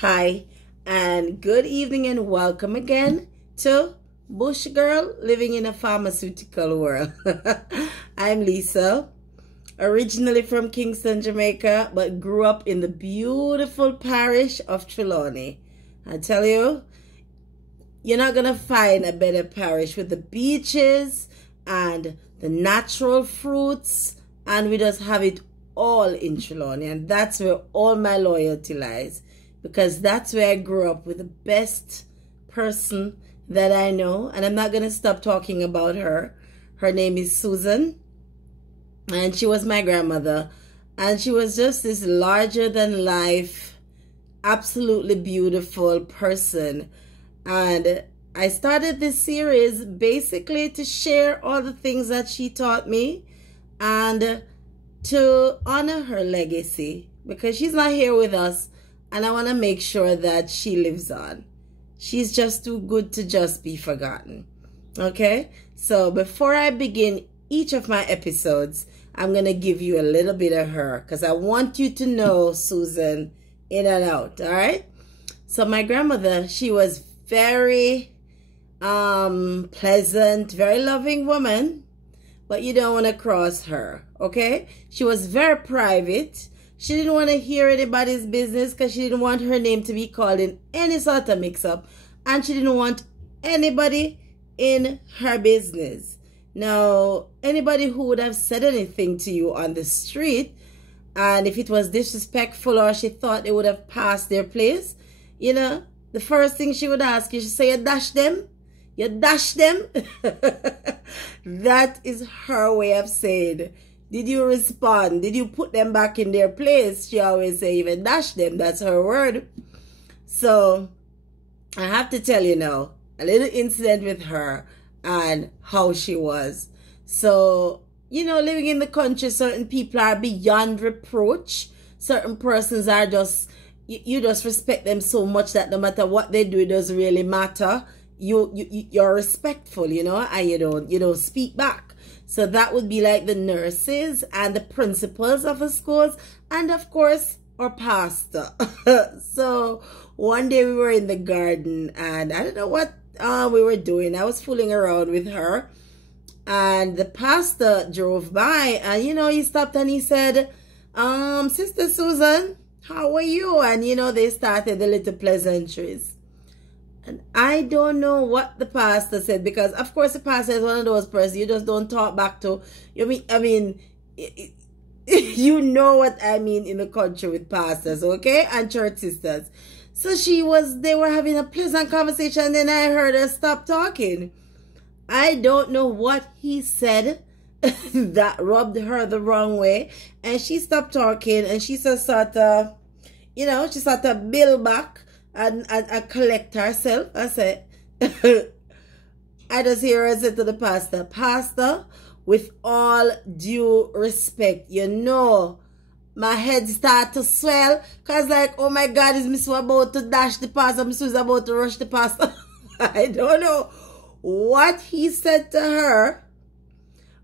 Hi, and good evening, and welcome again to Bush Girl Living in a Pharmaceutical World. I'm Lisa, originally from Kingston, Jamaica, but grew up in the beautiful parish of Trelawney. I tell you, you're not going to find a better parish with the beaches and the natural fruits, and we just have it all in Trelawney, and that's where all my loyalty lies, because that's where I grew up with the best person that I know, and I'm not going to stop talking about her. Her name is Susan, and she was my grandmother, and she was just this larger than life, absolutely beautiful person. And I started this series basically to share all the things that she taught me and to honor her legacy, because she's not here with us, and I want to make sure that she lives on. She's just too good to just be forgotten. Okay? So before I begin each of my episodes, I'm going to give you a little bit of her, because I want you to know Susan in and out. All right? So my grandmother, she was very pleasant, very loving woman, but you don't want to cross her. Okay? She was very private. She didn't want to hear anybody's business, because she didn't want her name to be called in any sort of mix-up, and she didn't want anybody in her business. Now, anybody who would have said anything to you on the street, and if it was disrespectful or she thought they would have passed their place, you know, the first thing she would ask you, she say, you dash them? You dash them? That is her way of saying, did you respond? Did you put them back in their place? She always say, even dash them. That's her word. So I have to tell you now, a little incident with her and how she was. So, you know, living in the country, certain people are beyond reproach. Certain persons are just, you just respect them so much that no matter what they do, it doesn't really matter. You're respectful, you know, and you don't speak back. So that would be like the nurses and the principals of the schools, and of course our pastor. So one day we were in the garden, and I don't know what we were doing. I was fooling around with her, and the pastor drove by, and you know, he stopped and he said, Sister Susan, how are you? And you know, they started the little pleasantries. And I don't know what the pastor said, because of course the pastor is one of those persons you just don't talk back to. I mean, you know what I mean in the country with pastors, okay? And church sisters. So they were having a pleasant conversation, and then I heard her stop talking. I don't know what he said that rubbed her the wrong way, and she stopped talking, and she just sort of, you know, she sort of build back and collect herself. I said, I just hear her say to the pastor, Pastor, with all due respect, you know, my head start to swell, because like, oh my God, is Miss about to dash the pastor? Miss was about to rush the pastor. I don't know what he said to her,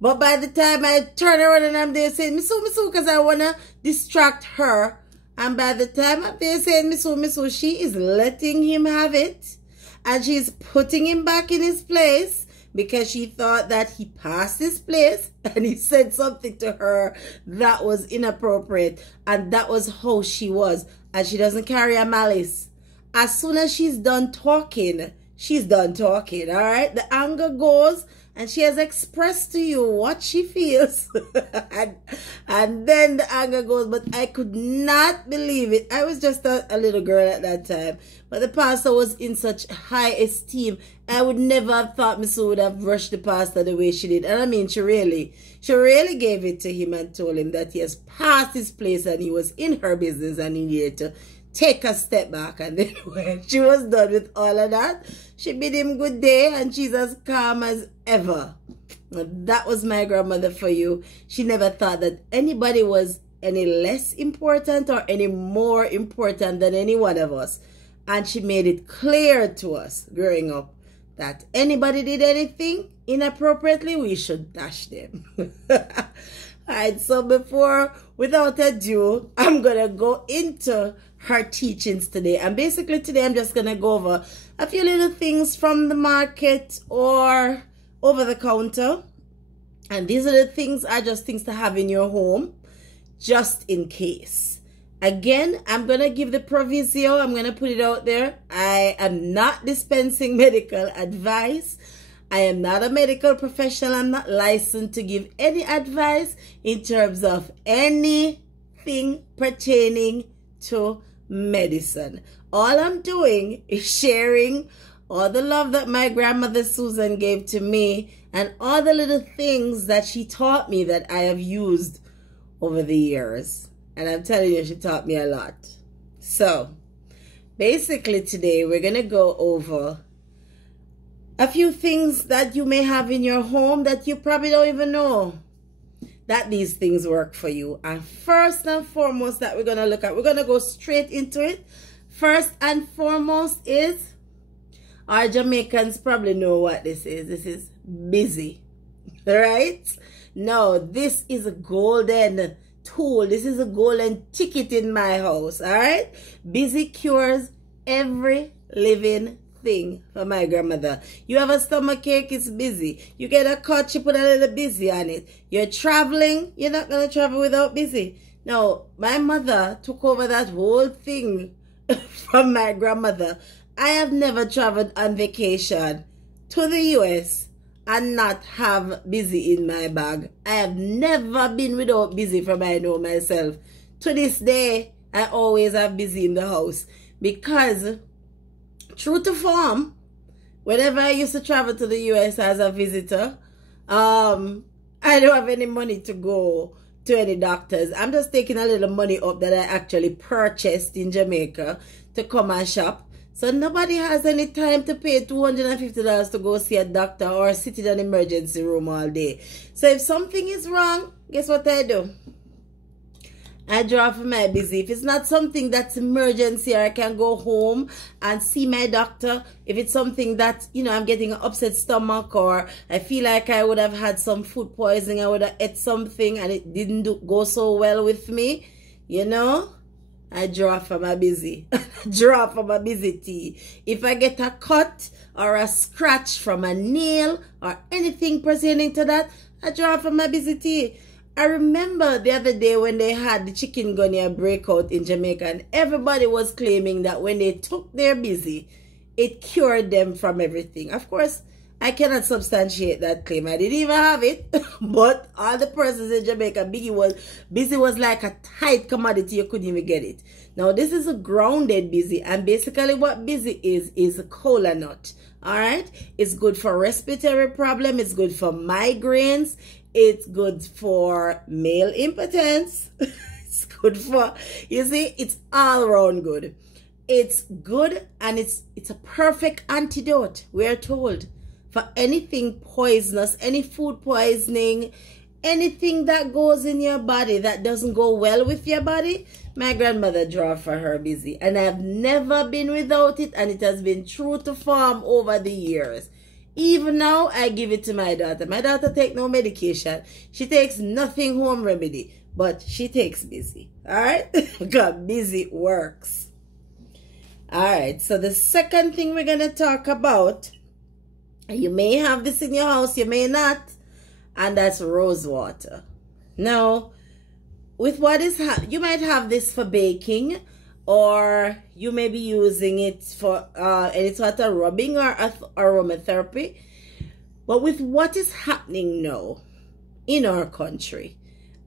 but by the time I turn around and I'm there saying, Miss, because I want to distract her, and by the time I'm there saying, Miss, she is letting him have it, and she's putting him back in his place, because she thought that he passed his place, and he said something to her that was inappropriate, and that was how she was, and she doesn't carry a malice. As soon as she's done talking, all right? The anger goes, and she has expressed to you what she feels. and then the anger goes, but I could not believe it. I was just a little girl at that time. But the pastor was in such high esteem. I would never have thought Miss would have rushed the pastor the way she did. And I mean, she really gave it to him and told him that he has passed his place and he was in her business and he needed to take a step back. And then when she was done with all of that, she bid him good day, and she's as calm as ever. That was my grandmother for you. She never thought that anybody was any less important or any more important than any one of us. And she made it clear to us growing up that anybody did anything inappropriately, we should dash them. Alright, so without ado, I'm going to go into her teachings today. And basically today, I'm just going to go over a few little things from the market or over the counter. And these are the things are just things to have in your home, just in case. Again, I'm going to give the proviso. I'm going to put it out there. I am not dispensing medical advice. I am not a medical professional. I'm not licensed to give any advice in terms of anything pertaining to medicine. All I'm doing is sharing all the love that my grandmother Susan gave to me and all the little things that she taught me that I have used over the years. And I'm telling you, she taught me a lot. So, basically today we're going to go over a few things that you may have in your home that you probably don't even know that these things work for you. And first and foremost that we're going to look at, we're going to go straight into it. First and foremost is, our Jamaicans probably know what this is. This is busy, right? No, this is a golden tool. This is a golden ticket in my house, all right? Busy cures every living thing for my grandmother. You have a stomach ache, it's busy. You get a cut, you put a little busy on it. You're traveling, you're not going to travel without busy. Now, my mother took over that whole thing from my grandmother. I have never traveled on vacation to the US and not have busy in my bag. I have never been without busy from I know myself. To this day, I always have busy in the house because true to form, whenever I used to travel to the US as a visitor, I don't have any money to go to any doctors. I'm just taking a little money up that I actually purchased in Jamaica to come and shop. So nobody has any time to pay $250 to go see a doctor or sit in an emergency room all day. So if something is wrong, guess what I do? I draw for my busy. If it's not something that's emergency or I can go home and see my doctor, if it's something that, you know, I'm getting an upset stomach or I feel like I would have had some food poisoning, I would have ate something and it didn't go so well with me, you know, I draw for my busy. Draw for my busy tea. If I get a cut or a scratch from a nail or anything pertaining to that, I draw for my busy tea. I remember the other day when they had the chikungunya breakout in Jamaica and everybody was claiming that when they took their busy, it cured them from everything. Of course, I cannot substantiate that claim. I didn't even have it. But all the persons in Jamaica, busy was like a tight commodity. You couldn't even get it. Now, this is a grounded busy. And basically what busy is a cola nut. Alright? It's good for respiratory problem. It's good for migraines. It's good for male impotence. It's good for, you see, it's all around good. It's good and it's a perfect antidote, we're told, for anything poisonous, any food poisoning, anything that goes in your body that doesn't go well with your body. My grandmother draw for her busy and I've never been without it, and it has been true to form over the years. Even now, I give it to my daughter. My daughter takes no medication. She takes nothing home remedy, but she takes busy. All right? Because busy works. All right. So the second thing we're going to talk about, you may have this in your house, you may not, and that's rose water. Now, with what is you might have this for baking, or you may be using it for any sort of rubbing or aromatherapy. But with what is happening now in our country,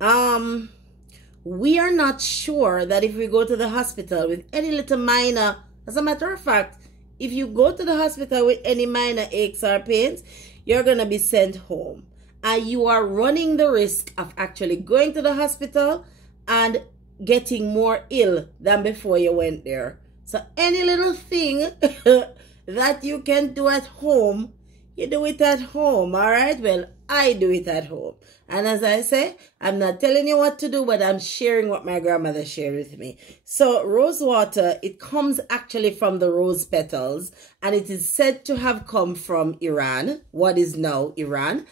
we are not sure that if we go to the hospital with any little minor, as a matter of fact, if you go to the hospital with any minor aches or pains, you're going to be sent home. And you are running the risk of actually going to the hospital and getting more ill than before you went there. So any little thing that you can do at home, you do it at home, all right? Well, I do it at home. And as I say, I'm not telling you what to do, but I'm sharing what my grandmother shared with me. So rose water, it comes actually from the rose petals, and it is said to have come from Iran, what is now Iran.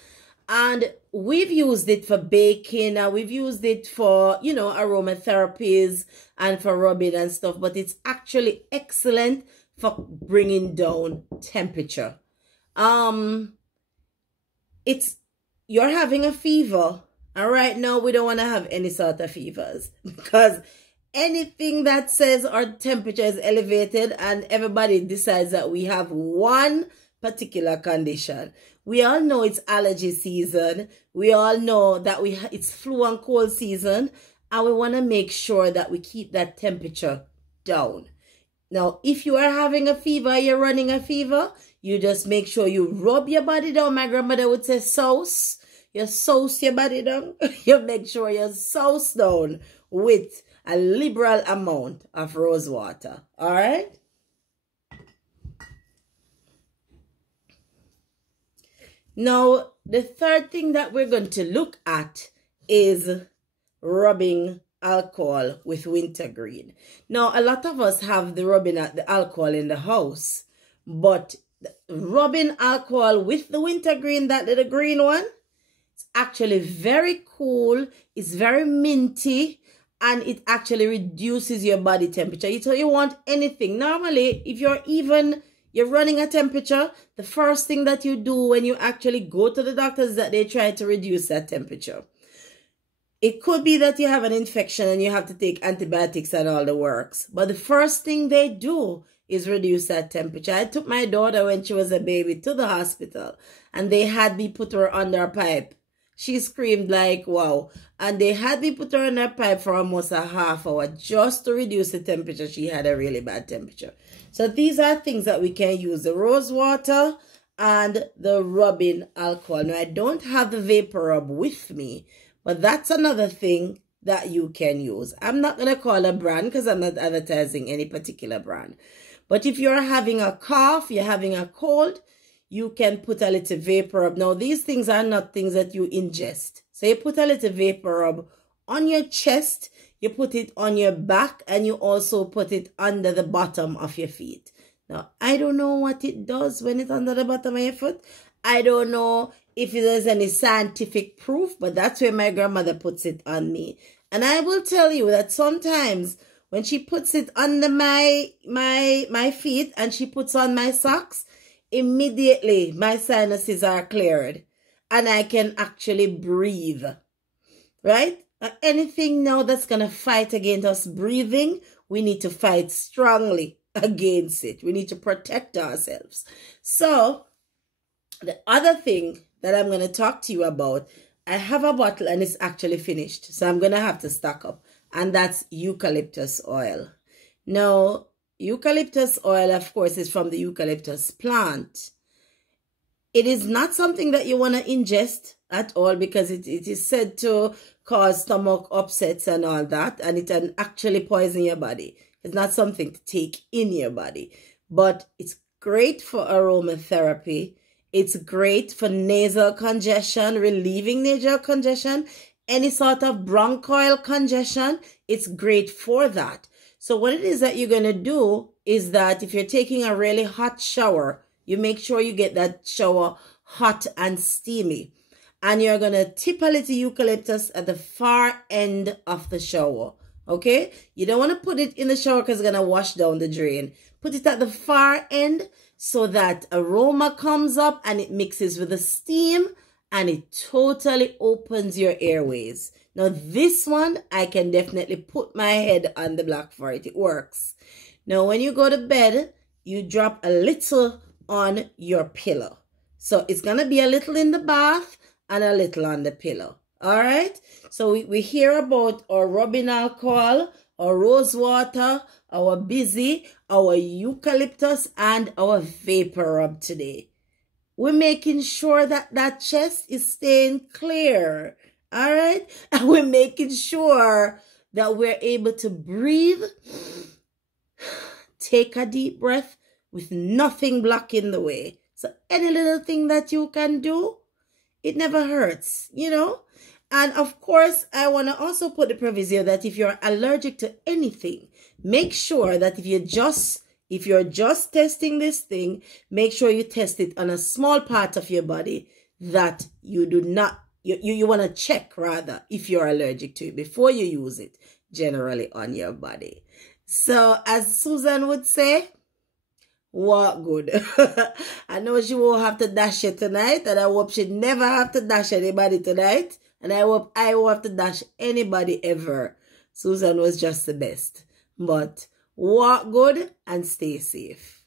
And we've used it for baking, and we've used it for, you know, aromatherapies and for rubbing and stuff. But it's actually excellent for bringing down temperature. You're having a fever. And right now, we don't want to have any sort of fevers, because anything that says our temperature is elevated and everybody decides that we have one particular condition. We all know it's allergy season. We all know that it's flu and cold season, and we want to make sure that we keep that temperature down. Now, if you are having a fever, you're running a fever, you just make sure you rub your body down. My grandmother would say sauce. You sauce your body down. You make sure you sauce down with a liberal amount of rose water. All right? Now, the third thing that we're going to look at is rubbing alcohol with wintergreen. Now, a lot of us have the alcohol in the house, but rubbing alcohol with the wintergreen, that little green one, it's actually very cool. It's very minty, and it actually reduces your body temperature. So you want anything. Normally, if you're running a temperature, the first thing that you do when you actually go to the doctor is that they try to reduce that temperature. It could be that you have an infection and you have to take antibiotics and all the works. But the first thing they do is reduce that temperature. I took my daughter when she was a baby to the hospital, and they had me put her under a pipe. She screamed like, wow. And they had me put her under a pipe for almost a half hour just to reduce the temperature. She had a really bad temperature. So these are things that we can use: the rose water and the rubbing alcohol. Now, I don't have the vapor rub with me, but that's another thing that you can use. I'm not going to call a brand because I'm not advertising any particular brand. But if you're having a cough, you're having a cold, you can put a little vapor rub. Now, these things are not things that you ingest. So you put a little vapor rub on your chest, you put it on your back, and you also put it under the bottom of your feet. Now, I don't know what it does when it's under the bottom of your foot. I don't know if there's any scientific proof, but that's where my grandmother puts it on me. And I will tell you that sometimes when she puts it under my feet and she puts on my socks, immediately my sinuses are cleared and I can actually breathe. Right? Anything now that's going to fight against us breathing, we need to fight strongly against it. We need to protect ourselves. So, the other thing that I'm going to talk to you about, I have a bottle and it's actually finished. So I'm going to have to stock up. And that's eucalyptus oil. Now, eucalyptus oil, of course, is from the eucalyptus plant. It is not something that you want to ingest at all, because it is said to cause stomach upsets and all that. And it can actually poison your body. It's not something to take in your body. But it's great for aromatherapy. It's great for nasal congestion, relieving nasal congestion, any sort of bronchial congestion. It's great for that. So what it is that you're going to do is that if you're taking a really hot shower, you make sure you get that shower hot and steamy. And you're going to tip a little eucalyptus at the far end of the shower. Okay? You don't want to put it in the shower because it's going to wash down the drain. Put it at the far end, so that aroma comes up and it mixes with the steam and it totally opens your airways. Now, this one, I can definitely put my head on the block for it. It works. Now, when you go to bed, you drop a little on your pillow. So it's going to be a little in the bath and a little on the pillow. All right? So we hear about our rubbing alcohol, our rose water, our busy, our eucalyptus, and our vapor rub today. We're making sure that that chest is staying clear. All right? And we're making sure that we're able to breathe. Take a deep breath with nothing blocking the way. So any little thing that you can do, it never hurts, you know? And of course, I want to also put the proviso that if you're allergic to anything, make sure that if you're just testing this thing, make sure you test it on a small part of your body that you do not, you want to check rather if you're allergic to it before you use it generally on your body. So as Susan would say, walk good. I know she won't have to dash you tonight, and I hope she never have to dash anybody tonight. And I hope I won't have to dash anybody ever. Susan was just the best. But walk good and stay safe.